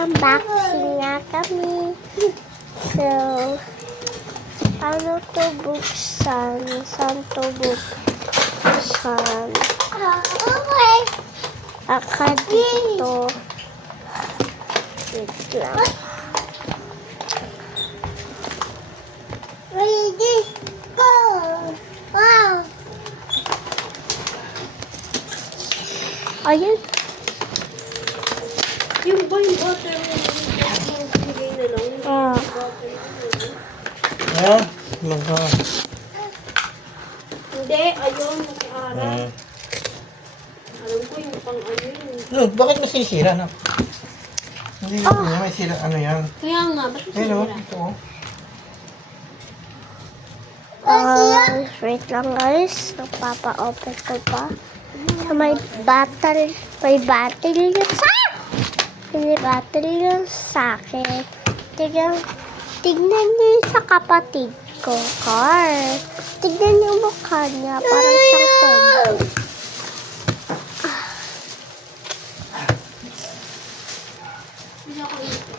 Mag-unboxing nga kami. So, paano to buksan? Saan to buksan? Aka dito. Wait lang. Ready, go! Wow! Ayun. Yung ba yung butter mo? Bigay na lang. Ayan, magka. Hindi, ayun, nag-aaral. Alam ko yung pang ano yun. Look, bakit masisira na? Hindi may sira, ano yan? Kaya nga, ba't mo Hello, sinira? ito. Wait lang guys. Nagpapa-open ko pa. May battle yun sa May battle yun sa akin. Tignan niyo yun sa kapatid ko, Car. Tignan niyo yung mukha niya. Parang siyang Tom. Hindi ako ito.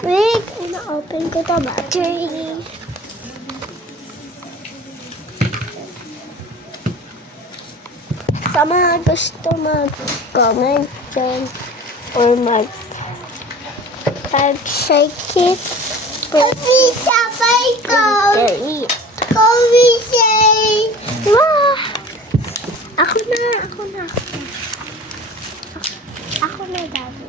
Wait, ina-open ko to battery. Sa mga gusto mag-comment dyan or mag-shake it. Kami sabay ko. Kami say. Wah! Ako na. Ako na, Daddy.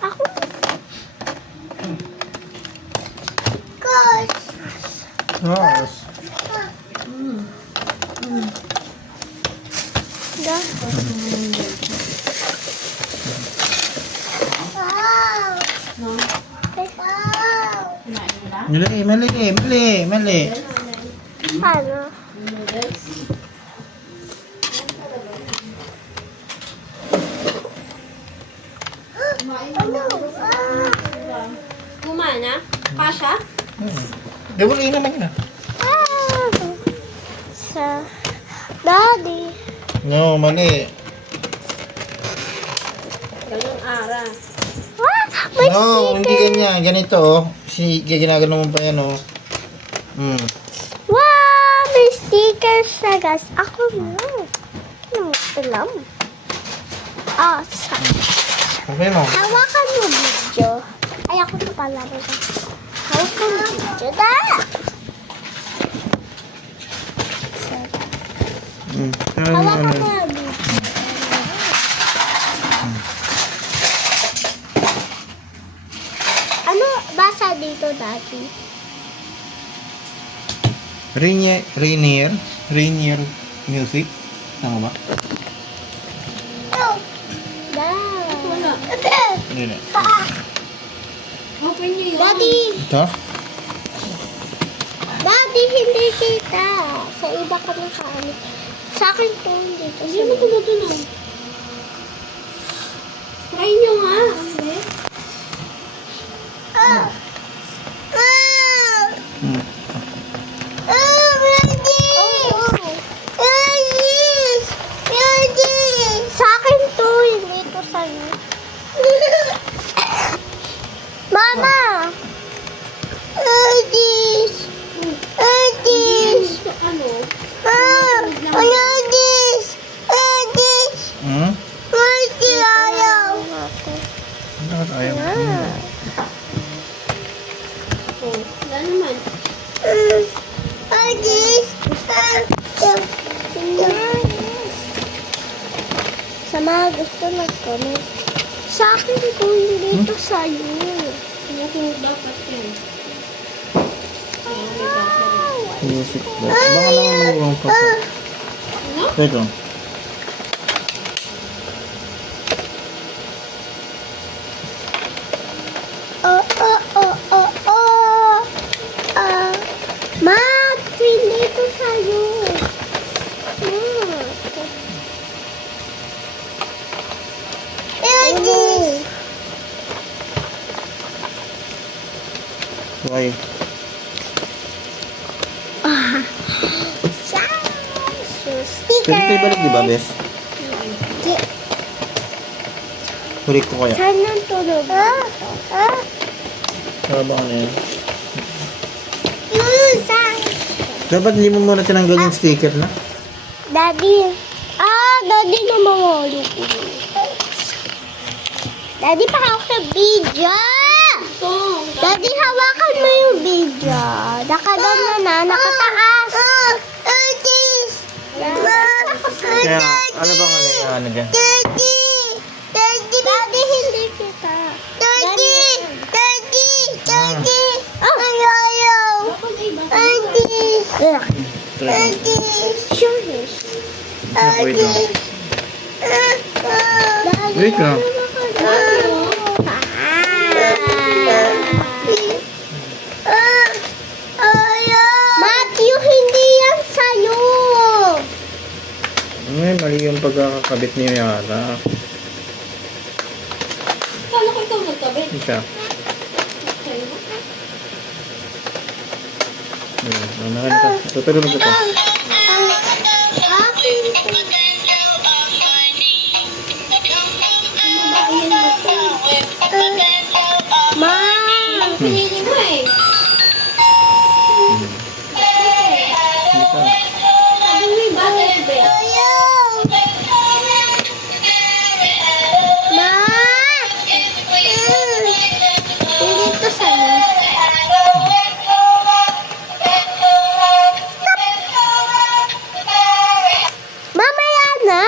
Ako. Gosh. Yes. Da. Wow. No? Wow. Kumain nila? Mali. Ano? Noodles? Ano? Kumain na? Kasha? Dawali naman yun. Sa Daddy. No, mali. Ganun ara. May No, hindi sticker. ganyan. Ganito, oh. Ginagano mo pa yan, oh. Wow! May sticker siya, guys. Ako na. Ano alam? Okay mo. Hawakan mo video. Ay, ako na pala. Hawakan mo video. Da! Hawakan mo video. Ano basa dito, Daddy? Rainier Music. Tama ba? Da! Wala. Hindi na. Open niyo yun. Daddy! Ito? Daddy, hindi kita. Sa iba ka nakaano. Sa akin to, dito. Hindi mo tumutunog. Try nyo nga. Hindi. Sa akin to, hindi to sa'yo. Mama! Ito ano? Bakit ayaw? Oh, wala naman. Sa mga gusto mag-comment. Sa akin to, hindi to sa'yo. Kaya kung dapat yan. Kaya may battery. Music box. Baka naman mag-iwang pa. Ano? Ito. Ma, hindi to sa'yo. Why? Sticker. Pwede tayo balik, di ba, Bes? Balik ko kaya. Saan ang tulog? Ano yan? Saan? Dapat hindi mo muna tinanggal yung sticker na. Daddy. Daddy na mawalo ko. Daddy, pahawak sa video. Daddy, hawakan mo yung video. Nakagano na, nakataas. Kaya, ano bang ano dyan? Daddy, hindi kita. Daddy. Sure. Wait lang. Wait lang. Matthew, hindi yan sa'yo. Mali yung pagkakakabit niyo yata. Kala ko ikaw nagkabit. Hindi siya. Sa'yo? Tutulog na ito. Ma! Pinili mo eh. Sabi mo yung battery bed. Ma! Hindi ito sa'yo. Mamaya na.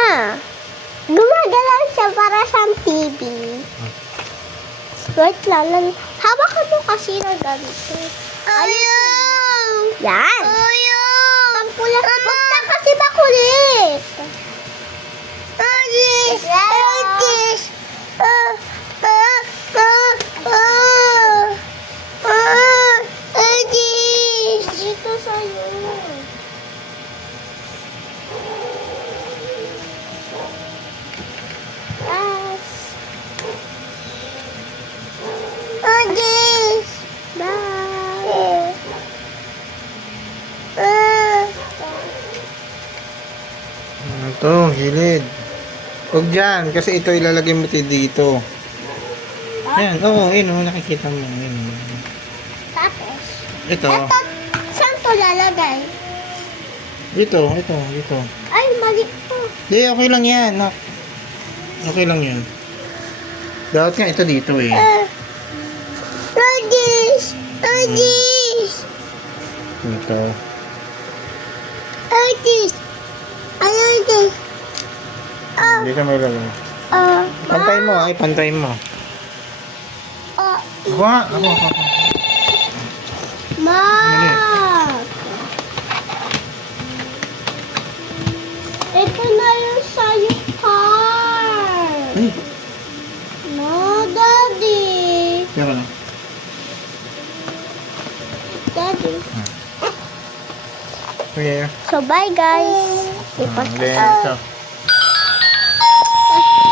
Gumagalaw siya para siyang TV. Wait lang. Hawakan mo kasi na ganito. Ayaw! Yan! Ayaw! Ang pula. Huwag ka kasi makulit. Agis! Agis! Agis! Dito sa'yo. Yes. Agis! Bye! Ito, gilid. Huwag dyan, kasi ito ilalagay mo dito. Ayan, oo, yun, nakikita mo. Yun. Tapos? Ito, Saan to lalagay? dito. Ay, mali to. Hindi, okay lang yan. No? Okay lang yan. Dapat nga ito dito eh. Agis! Agis! Ito. Agis! Agis! Hindi ka may lagay. Pantay mo, pantay mo. Ako nga, ako. Ma! Ito na yung sa'yo car. Ay, No, Daddy. kaya ka na. Daddy. Okay. So, bye guys. Then, ito.